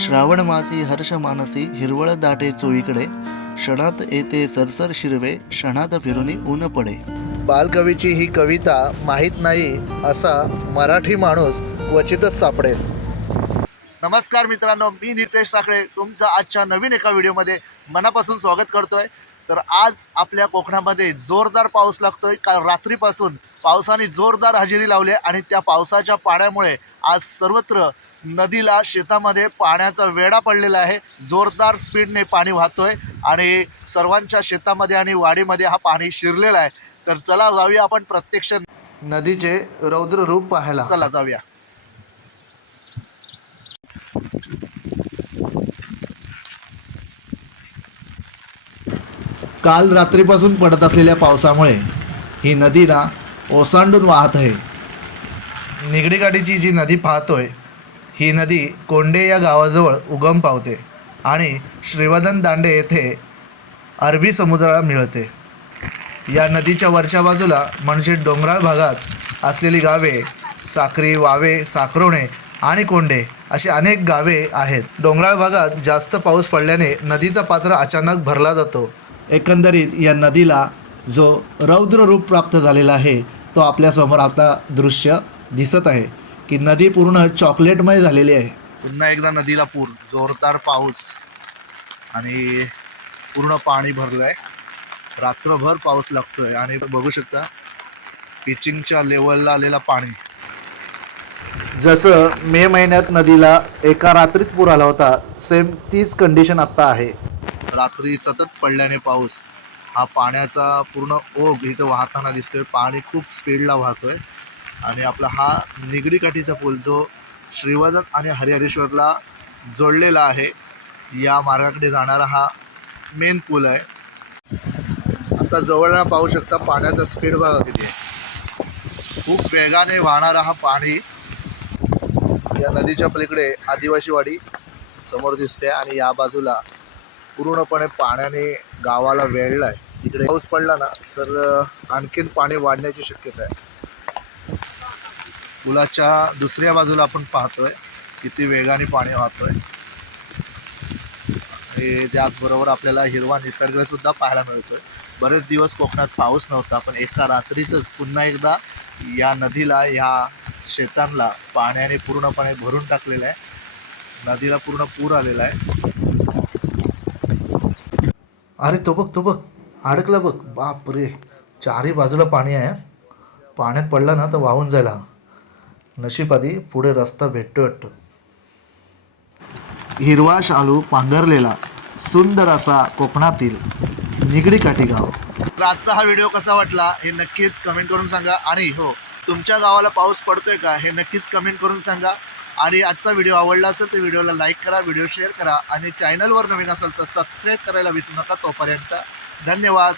श्रावण मासी हर्ष मानसी हिरवळ दाटे चोईकडे क्षणात येते सरसर शिरवे क्षणात फिरुनी ऊन पडे. बालकवीची ही कविता माहीत नाही असा मराठी माणूस क्वचितच सापडेल. नमस्कार मित्रांनो मी नितेश साखळे. तुमचं आजच्या नवीन एका व्हिडिओमध्ये मनापासून स्वागत करतोय. तर आज आपल्या कोकणामध्ये जोरदार पाऊस लागतोय. काल रात्रीपासून पावसाने जोरदार हजेरी लावली आहे आणि त्या पावसाच्या पाण्यामुळे आज सर्वत्र नदीला शेतामध्ये पाण्याचा वेढा पडलेला आहे. जोरदार स्पीडने पाणी वाहतोय आणि सर्वांच्या शेतामध्ये आणि वाडीमध्ये हा पाणी शिरलेला आहे. तर चला जाऊया आपण प्रत्यक्ष नदीचे रौद्र रूप पाहायला. चला जाऊया. काल रात्रीपासून पडत असलेल्या पावसामुळे ही नदी ना ओसांडून वाहत आहे. निगडीकाठीची जी नदी पाहतोय ही नदी कोंडे या गावाजवळ उगम पावते आणि श्रीवर्धन दांडे येथे अरबी समुद्राला मिळते. या नदीच्या वरच्या बाजूला म्हणजे डोंगराळ भागात असलेली गावे साक्री वावे साखरोणे आणि कोंडे अशी अनेक गावे आहेत. डोंगराळ भागात जास्त पाऊस पडल्याने नदीचा पात्र अचानक भरला जातो. एकंदरीत या नदीला जो रौद्र रूप प्राप्त झालेला आहे तो आपल्यासमोर आता दृश्य दिसत आहे की नदी पूर्ण चॉकलेटमय झालेली आहे. पुन्हा एकदा नदीला पूर जोरदार पाऊस आणि पूर्ण पाणी भरलं आहे रात्रभर पाऊस लागतोय आणि बघू शकता पिचिंगच्या लेवलला आलेला पाणी. जसं मे महिन्यात नदीला एका रात्रीत पूर आला होता सेम तीच कंडिशन आत्ता आहे. रात्री सतत पडल्याने पाऊस. हा पाण्याचा पूर्ण ओघ इथं वाहताना दिसतोय. पाणी खूप स्पीडला वाहतो आहे आणि आपला हा निगडी काठीचा पूल जो श्रीवर्धन आणि हरिहरेश्वरला जोडलेला आहे या मार्गाकडे जाणारा हा मेन पूल आहे. आता जवळला पाहू शकता पाण्याचा स्पीड बघा किती आहे. खूप वेगाने वाहणारा हा पाणी या नदीच्या पलीकडे आदिवासीवाडी समोर दिसते आणि या बाजूला पूर्णपणे पाण्याने गावाला वेढला आहे तिकडे पाऊस पडला ना तर आणखीन पाणी वाढण्याची शक्यता आहे. पुलाच्या दुसऱ्या बाजूला आपण पाहतोय किती वेगाने पाणी वाहतोय. आणि त्याचबरोबर आपल्याला हिरवा निसर्गसुद्धा पाहायला मिळतोय. बरेच दिवस कोकणात पाऊस नव्हता पण एका रात्रीतच पुन्हा एकदा या नदीला ह्या शेतांना पाण्याने पूर्णपणे भरून टाकलेलं आहे. नदीला पूर्ण पूर आलेला आहे. अरे तो बघ तो बघ. अडकला बघ. बाप रे चारही बाजूला पाणी आहे पाण्यात पडला ना तर वाहून जायला. नशीब आधी पुढे रस्ता भेटतो. वाटतं हिरवा शालू पांघरलेला सुंदर असा कोकणातील निगडी काठी गाव तर आजचा हा व्हिडिओ कसा वाटला हे नक्कीच कमेंट करून सांगा. आणि हो तुमच्या गावाला पाऊस पडतोय का हे नक्कीच कमेंट करून सांगा. आणि आजचा व्हिडिओ आवडला असेल तर व्हिडिओला लाईक करा व्हिडिओ शेअर करा आणि चॅनलवर नवीन असेल तर सबस्क्राईब करायला विसरू नका तोपर्यंत धन्यवाद.